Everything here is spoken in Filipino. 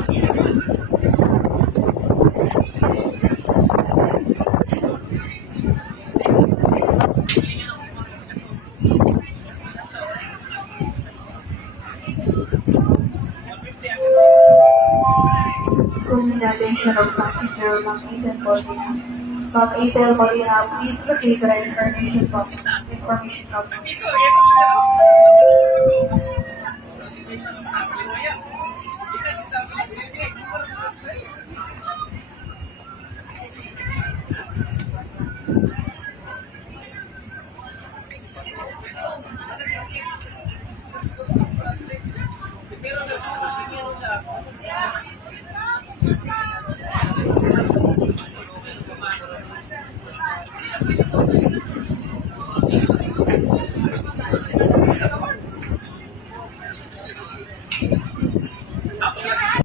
Calling the attention of passenger Mag-Atel Molina, please proceed to the information box.